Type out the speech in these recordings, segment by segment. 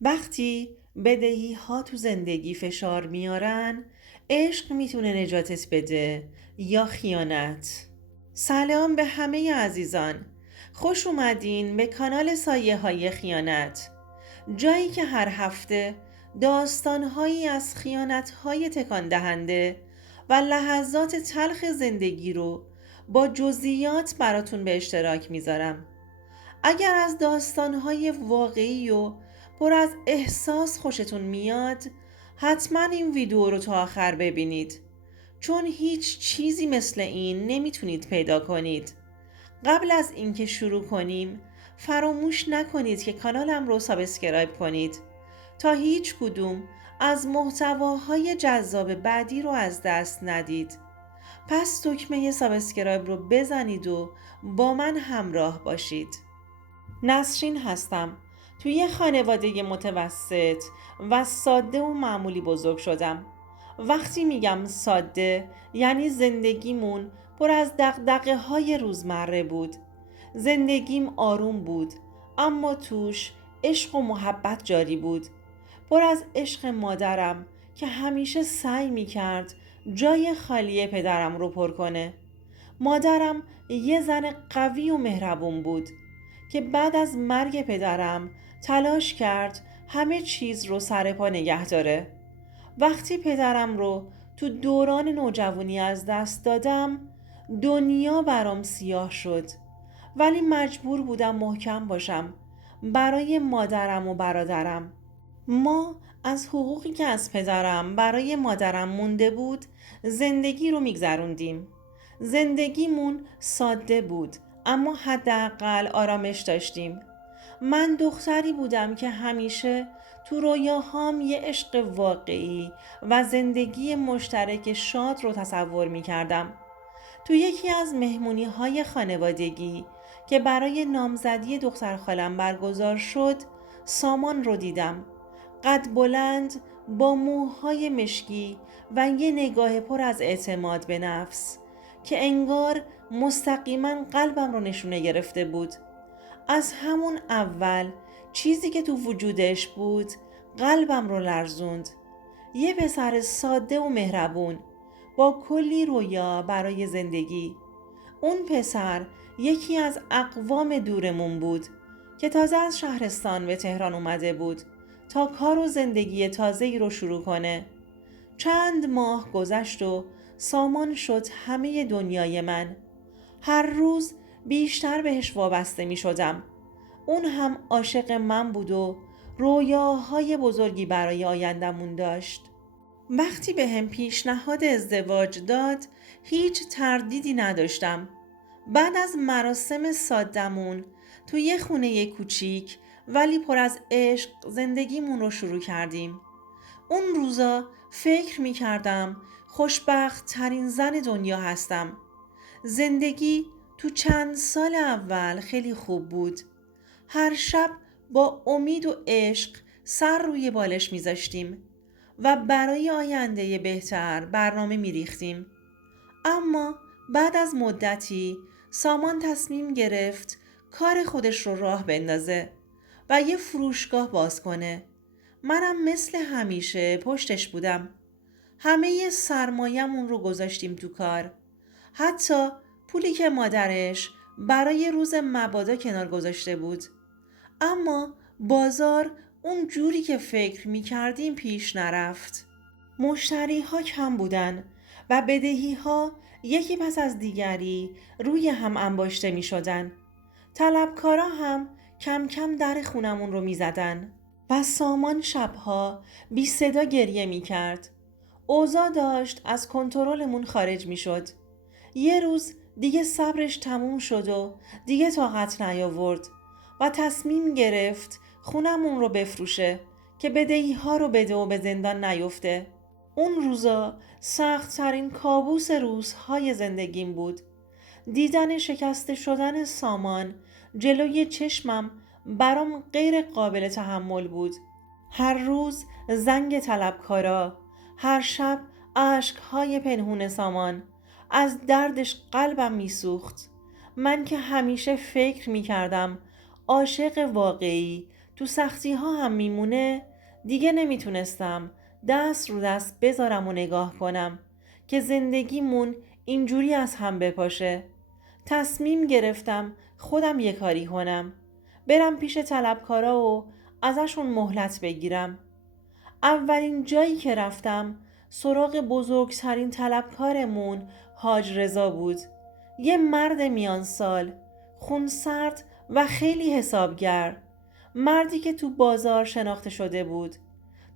وقتی بدهی ها تو زندگی فشار میارن، عشق میتونه نجاتت بده یا خیانت. سلام به همه عزیزان، خوش اومدین به کانال سایه های خیانت، جایی که هر هفته داستانهایی از خیانتهای تکان دهنده و لحظات تلخ زندگی رو با جزئیات براتون به اشتراک میذارم. اگر از داستانهای واقعی و پر از احساس خوشتون میاد، حتما این ویدیو رو تا آخر ببینید، چون هیچ چیزی مثل این نمیتونید پیدا کنید. قبل از اینکه شروع کنیم، فراموش نکنید که کانالم رو سابسکرایب کنید تا هیچ کدوم از محتواهای جذاب بعدی رو از دست ندید. پس دکمه سابسکرایب رو بزنید و با من همراه باشید. نسرین هستم. توی یه خانواده متوسط و ساده و معمولی بزرگ شدم. وقتی میگم ساده، یعنی زندگیمون پر از دغدغه های روزمره بود. زندگیم آروم بود، اما توش عشق و محبت جاری بود. پر از عشق مادرم که همیشه سعی میکرد جای خالی پدرم رو پر کنه. مادرم یه زن قوی و مهربون بود که بعد از مرگ پدرم تلاش کرد همه چیز رو سر پا نگه داره. وقتی پدرم رو تو دوران نوجوانی از دست دادم، دنیا برام سیاه شد، ولی مجبور بودم محکم باشم برای مادرم و برادرم. ما از حقوقی که از پدرم برای مادرم مونده بود زندگی رو میگذروندیم. زندگیمون ساده بود، اما حداقل آرامش داشتیم. من دختری بودم که همیشه تو رویاهام یه عشق واقعی و زندگی مشترک شاد رو تصور می کردم. تو یکی از مهمونی های خانوادگی که برای نامزدی دختر خالم برگزار شد، سامان رو دیدم. قد بلند، با موهای مشکی و یه نگاه پر از اعتماد به نفس که انگار مستقیما قلبم رو نشونه گرفته بود. از همون اول چیزی که تو وجودش بود قلبم رو لرزوند. یه پسر ساده و مهربون با کلی رویا برای زندگی. اون پسر یکی از اقوام دورمون بود که تازه از شهرستان به تهران اومده بود تا کار و زندگی تازه‌ای رو شروع کنه. چند ماه گذشت و سامان شد همه دنیای من. هر روز بیشتر بهش وابسته می شدم. اون هم عاشق من بود و رویاهای بزرگی برای آیندمون داشت. وقتی به هم پیشنهاد ازدواج داد، هیچ تردیدی نداشتم. بعد از مراسم سادمون توی یه خونه کوچیک ولی پر از عشق زندگیمون رو شروع کردیم. اون روزا فکر می کردم خوشبخت ترین زن دنیا هستم. زندگی تو چند سال اول خیلی خوب بود. هر شب با امید و عشق سر روی بالش میذاشتیم و برای آینده بهتر برنامه میریختیم. اما بعد از مدتی سامان تصمیم گرفت کار خودش رو راه بندازه و یه فروشگاه باز کنه. منم مثل همیشه پشتش بودم. همه سرمایه‌مون رو گذاشتیم تو کار. حتی پولی که مادرش برای روز مبادا کنار گذاشته بود. اما بازار اون جوری که فکر می کردیم پیش نرفت. مشتری ها کم بودن و بدهی ها یکی پس از دیگری روی هم انباشته می شدن. طلبکارا هم کم کم در خونمون رو می زدن و سامان شبها بی صدا گریه می کرد. اوضاع داشت از کنترلمون خارج می شد. یه روز دیگه صبرش تموم شد و دیگه طاقت نیاورد و تصمیم گرفت خونمون رو بفروشه که بدهی ها رو بده و به زندان نیفته. اون روزا سخت ترین کابوس روزهای زندگیم بود. دیدن شکسته شدن سامان جلوی چشمم برام غیر قابل تحمل بود. هر روز زنگ طلبکارا، هر شب اشکهای پنهون سامان. از دردش قلبم میسوخت. من که همیشه فکر میکردم عاشق واقعی تو سختی ها هم میمونه، دیگه نمیتونستم دست رو دست بذارم و نگاه کنم که زندگیمون اینجوری از هم بپاشه. تصمیم گرفتم خودم یه کاری کنم، برم پیش طلبکارا و ازشون مهلت بگیرم. اولین جایی که رفتم سراغ بزرگترین طلبکارمون حاج رضا بود. یه مرد میان سال، خونسرد و خیلی حسابگر، مردی که تو بازار شناخته شده بود.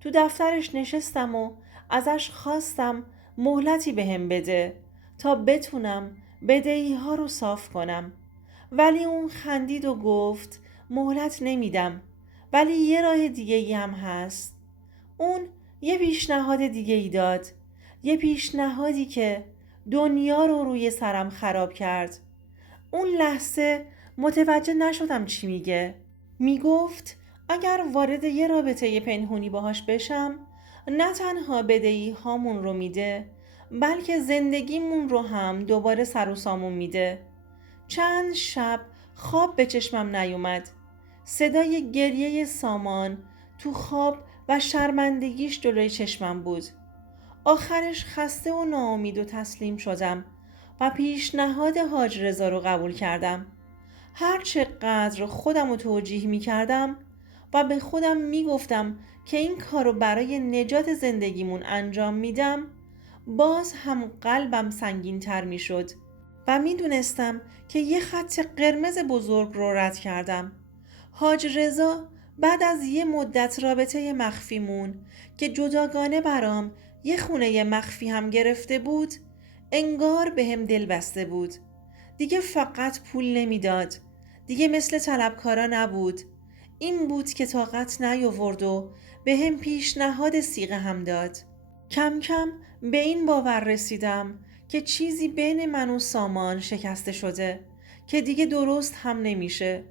تو دفترش نشستم و ازش خواستم مهلتی بهم بده تا بتونم بدهی ها رو صاف کنم. ولی اون خندید و گفت مهلت نمیدم، ولی یه راه دیگه ای هم هست. اون یه پیشنهاد دیگه ای داد، یه پیشنهادی که دنیا رو روی سرم خراب کرد. اون لحظه متوجه نشدم چی میگه. میگفت اگر وارد یه رابطه پنهونی باهاش بشم، نه تنها بدهی هامون رو میده، بلکه زندگیمون رو هم دوباره سر و سامون میده. چند شب خواب به چشمم نیومد. صدای گریه سامان تو خواب و شرمندگیش جلوی چشمم بود. آخرش خسته و ناامید و تسلیم شدم و پیشنهاد حاج رضا رو قبول کردم. هر چقدر خودم رو توجیه می کردم و به خودم می گفتم که این کار رو برای نجات زندگیمون انجام میدم، باز هم قلبم سنگین تر می شد و می دونستم که یه خط قرمز بزرگ رو رد کردم. حاج رضا بعد از یه مدت رابطه مخفیمون که جداگانه برام یه خونه مخفی هم گرفته بود، انگار بهم دل بسته بود. دیگه فقط پول نمیداد، دیگه مثل طلبکارا نبود. این بود که طاقت نیاورد و بهم پیشنهاد صیغه هم داد. کم کم به این باور رسیدم که چیزی بین من و سامان شکسته شده که دیگه درست هم نمیشه.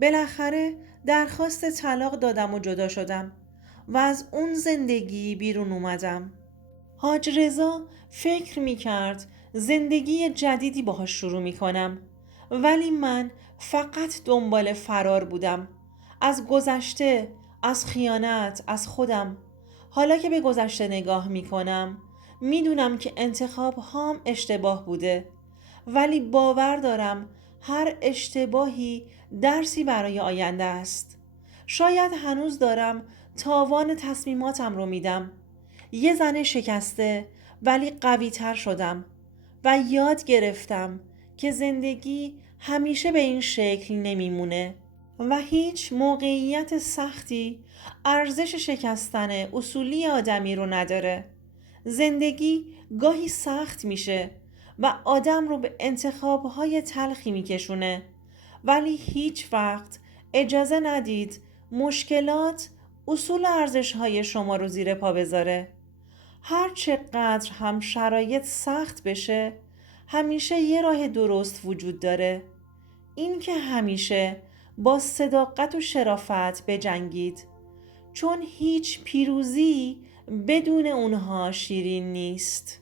بالاخره درخواست طلاق دادم و جدا شدم و از اون زندگی بیرون اومدم. حاج رضا فکر میکرد زندگی جدیدی باهاش شروع میکنم، ولی من فقط دنبال فرار بودم. از گذشته، از خیانت، از خودم. حالا که به گذشته نگاه میکنم میدونم که انتخاب هام اشتباه بوده، ولی باور دارم هر اشتباهی درسی برای آینده است. شاید هنوز دارم تاوان تصمیماتم رو میدم. یه زن شکسته ولی قوی تر شدم و یاد گرفتم که زندگی همیشه به این شکل نمیمونه و هیچ موقعیت سختی ارزش شکستن اصولی آدمی رو نداره. زندگی گاهی سخت میشه و آدم رو به انتخابهای تلخی میکشونه، ولی هیچ وقت اجازه ندید مشکلات اصول و ارزشهای شما رو زیر پا بذاره. هر چقدر هم شرایط سخت بشه، همیشه یه راه درست وجود داره. این که همیشه با صداقت و شرافت بجنگید، چون هیچ پیروزی بدون اونها شیرین نیست.